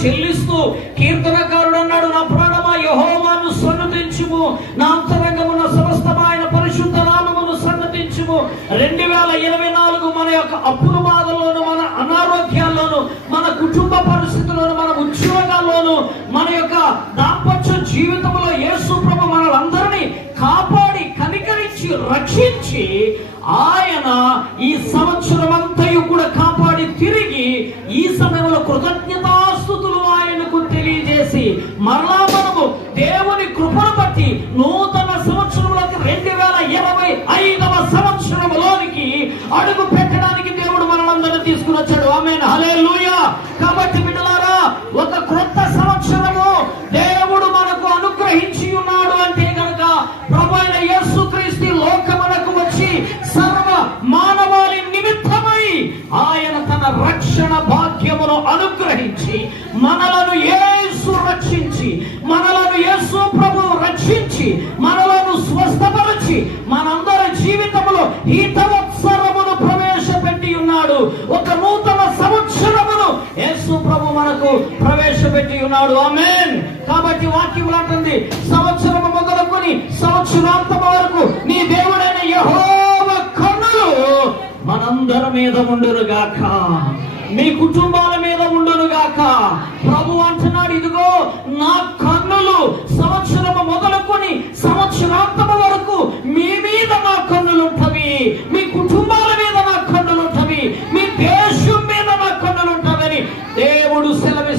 చెల్లిస్తూ కీర్తనకారుడు అన్నాడు నా ప్రాణమా యహోవాను సన్నతించుము. నా అంతరంగమున సమస్తమైన పరిశుద్ధ నామమును సన్నతించుము. రెండు వేల ఇరవై నాలుగు మన యొక్క అప్పుల బాధల్లోను మన అనారోగ్యాల్లోను మన కుటుంబ పరిస్థితుల్లోను మన ఉద్యోగాల్లోను మన యొక్క దాంపత్య జీవితంలో యేసు ప్రభు మనలందరినీ కాపాడి కనికరించి రక్షించి ఆయన కాబట్టి బిడ్డలారా ఒక క్రొత్త సంవత్సరము దేవుడు మనకు అనుగ్రహించి ఉన్నాడు అంటే కనుక ప్రభు యేసు యేసుక్రీస్తు లోకమునకు వచ్చి సర్వ మానవాళి నిమిత్తమై ఆయన తన రక్షణ భాగ్యమును అనుగ్రహించి మనలను యేసు రక్షించి మనలను యేసు ప్రభు రక్షించి మనలను మనకు ప్రవేశపెట్టి ఉన్నాడు. ఆమెన్. కాబట్టి వాక్యం అంటుంది సంవత్సరం మొదలుకొని సంవత్సరాంతం వరకు నీ దేవుడైన యహోవ కన్నులు మనందరి మీద ఉండునుగాక. మీ కుటుంబాల మీద ఉండునుగాక. ప్రభు అంటున్నాడు ఇదిగో నా కన్నులు సంవత్సరం మొదలుకొని సంవత్సరాంతం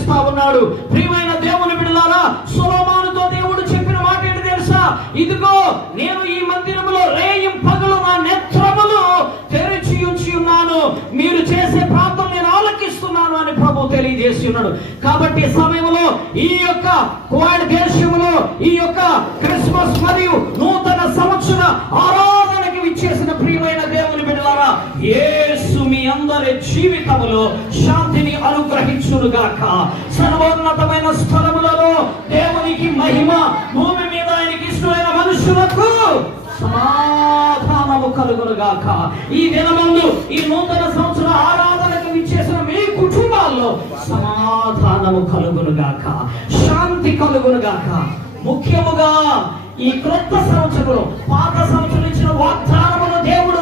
సెలవిస్తా ఉన్నాడు. ప్రియమైన దేవుని బిడ్డలారా సులమానుతో దేవుడు చెప్పిన మాట ఏంటి తెలుసా? ఇదిగో నేను ఈ మందిరంలో రేయం పగలు నా నేత్రములు తెరిచి ఉంచి ఉన్నాను. మీరు చేసే ప్రాంతం నేను ఆలకిస్తున్నాను అని ప్రభు తెలియజేసి ఉన్నాడు. కాబట్టి సమయంలో ఈ యొక్క కోవిడ్ దేశంలో ఈ యొక్క క్రిస్మస్ మరియు నూతన సంవత్సర ఆరాధనకి విచ్చేసిన ప్రియమైన దేవుని బిడ్డలారా యేసు మీ అందరి జీవితములో శాంతిని అనుగ్రహించునుగాక. సర్వోన్నతమైన స్థలములలో దేవునికి మహిమ భూమి మీద ఆయనకి ఇష్టమైన మనుషులకు సమాధానము కలుగునుగాక. ఈ దినమందు ఈ నూతన సంవత్సర ఆరాధనకు విచ్చేసిన మీ కుటుంబాల్లో సమాధానము కలుగునుగాక. శాంతి కలుగునుగాక. ముఖ్యముగా ఈ క్రొత్త సంవత్సరంలో పాత సంవత్సరం ఇచ్చిన వాగ్దానమును దేవుడు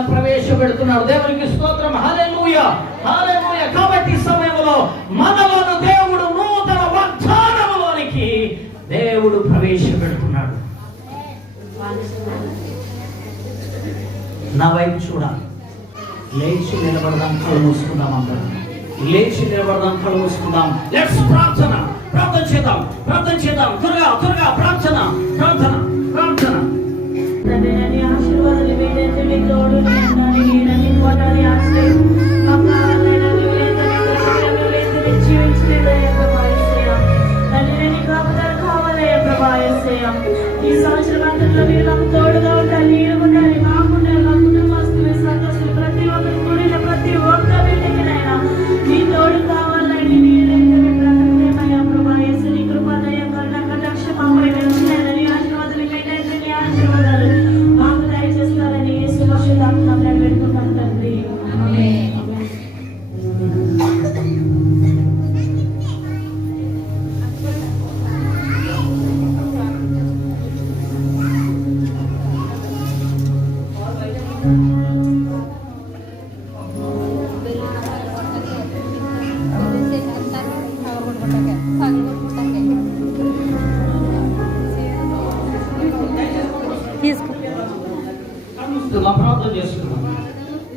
ప్రవేశపెడుతున్నాడు దేవునికి స్తోత్రం. హల్లెలూయ. హల్లెలూయ. కాబట్టి సమయంలో మనలోను దేవుడు నూతన వాగ్దానంలోనికి దేవుడు ప్రవేశపెడుతున్నాడు. నా వైపు చూడాలి లేచి నిలబడదాం కళ్ళు మూసుకుందాం అందరం. లేచి నిలబడదాం కళ్ళు మూసుకుందాం. లెట్స్ ప్రార్థన. ప్రార్థన చేద్దాం. ప్రార్థన చేద్దాం. త్వరగా త్వరగా ప్రార్థన. ప్రార్థన. ప్రార్థన. ఈ సంవత్సరం అంతట్లో మీరు నాకు తోడుగా తీసుకో కలుసుకుందాం ప్రార్థన చేసుకుందాం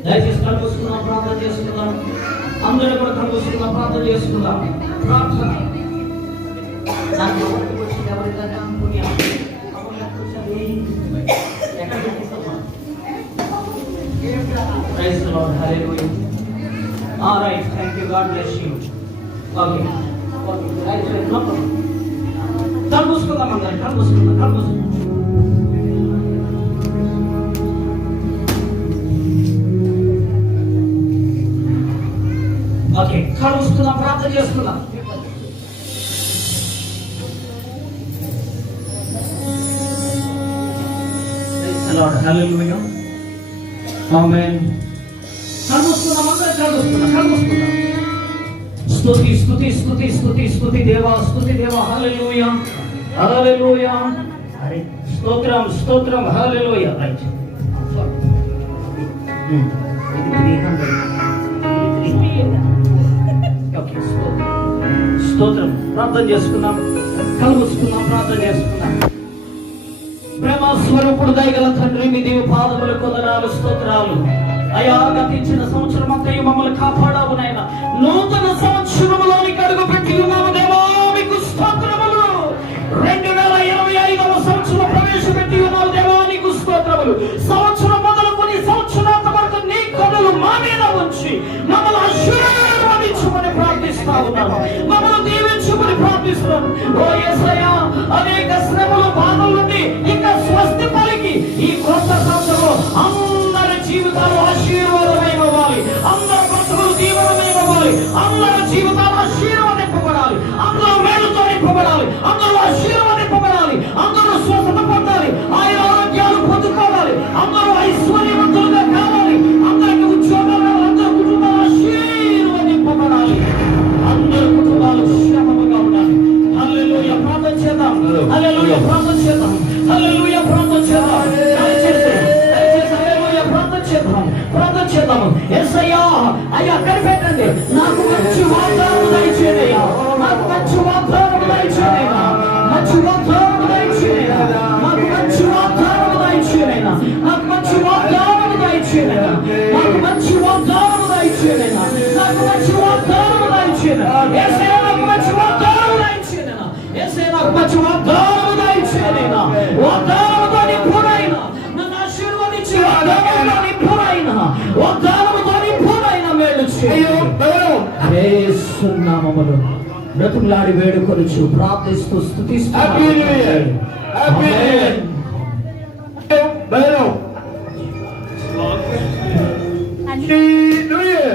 దయచేసి కలుసుకుందాం ప్రార్థన చేసుకుందాం అందరూ కూడా కలుసుకుందాం ప్రార్థన చేసుకుందాం ప్రార్థన నాకు ఎవరికి వచ్చింది ఎవరికైనా పుణ్యం. ఎవరికైనా కూర్చొని ఎక్కడికి తీసుకెళ్తాం? Praise the Lord. Hallelujah. All right. Thank you. God bless you. Okay. Okay. Right. right. No problem. కళ్ళు మూసుకుందాం అందరం కళ్ళు మూసుకుందాం కళ్ళు మూసుకుందాం ఓకే కళ్ళు మూసుకుందాం ప్రార్థన చేసుకుందాం Praise the Lord. Hallelujah. Amen. కలుస్తున్నాం అందరం కలుస్తున్నాం కలుస్తున్నాం స్తుతి స్తుతి స్తుతి స్తుతి స్తుతి దేవా స్తుతి దేవా హల్లెలూయా హల్లెలూయా. స్తోత్రం స్తోత్రం హల్లెలూయా. రైట్. స్తోత్రం. ప్రార్థన చేసుకున్నాం. కలుగుసుకున్నాం ప్రార్థన చేసుకున్నాం. ప్రేమ స్వరూపుడు దయగల తండ్రి మీ దేవి పాదములు కొందనాలు స్తోత్రాలు. అయా గతించిన సంవత్సరం అంతా మమ్మల్ని కాపాడావు నాయన. నూతన సంవత్సరములోనికి అడుగు పెట్టి ఉన్నాము దేవా మీకు స్తోత్రములు ప్రార్థన చేద్దాం దయచేసి దయచేసి హల్లెలూయా ప్రార్థన చేద్దాం ప్రార్థన చేద్దాం యేసయ్యా అయ్యా కనిపెట్టండి నాకు మంచి వాగ్దానం దయచేయయ్యా నాకు మంచి వాగ్దానం దయచేయయ్యా మంచి వాగ్దానం దయచేయయ్యా నాకు మంచి వాగ్దానం దయచేయయ్యా నాకు మంచి వాగ్దానం దయచేయయ్యా Bello. Happy New Year.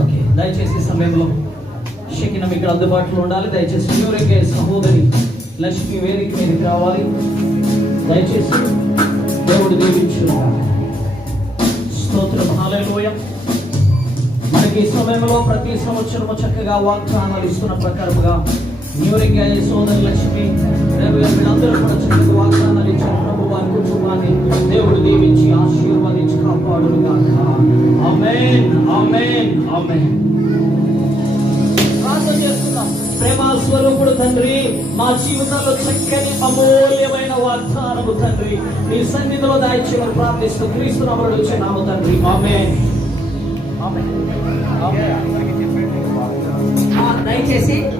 Okay దయచేసి సమయంలో శకినం ఇక్కడ అందుబాటులో ఉండాలి. దయచేసి న్యూరెకే సహోదరి లక్ష్మి వేదిక మీదకి రావాలి. దయచేసి దేవుడు దీవించు స్తోత్రం. హాలలోయ మనకి ఈ సమయంలో ప్రతి సంవత్సరం చక్కగా వాగ్దానాలు ఇస్తున్న ప్రకారముగా న్యూరింగ్ అయ్యే సోదరి లక్ష్మి రేపు వీళ్ళందరూ కూడా చక్కగా వాగ్దానాలు ఇచ్చిన ప్రభు వారి కుటుంబాన్ని దేవుడు దీవించి ఆశీర్వదించి కాపాడును గాక ఆమేన్. ఆమేన్. ప్రేమ స్వరూపుడు తండ్రి మా జీవితంలో చక్కని అమూల్యమైన వాగ్దానము తండ్రి. నీ సన్నిధిలో దాయిచ్చేమని ప్రార్థిస్తూ క్రీస్తు నమ్మడు వచ్చే నామ తండ్రి. ఆమె ఆమేన్. దయచేసి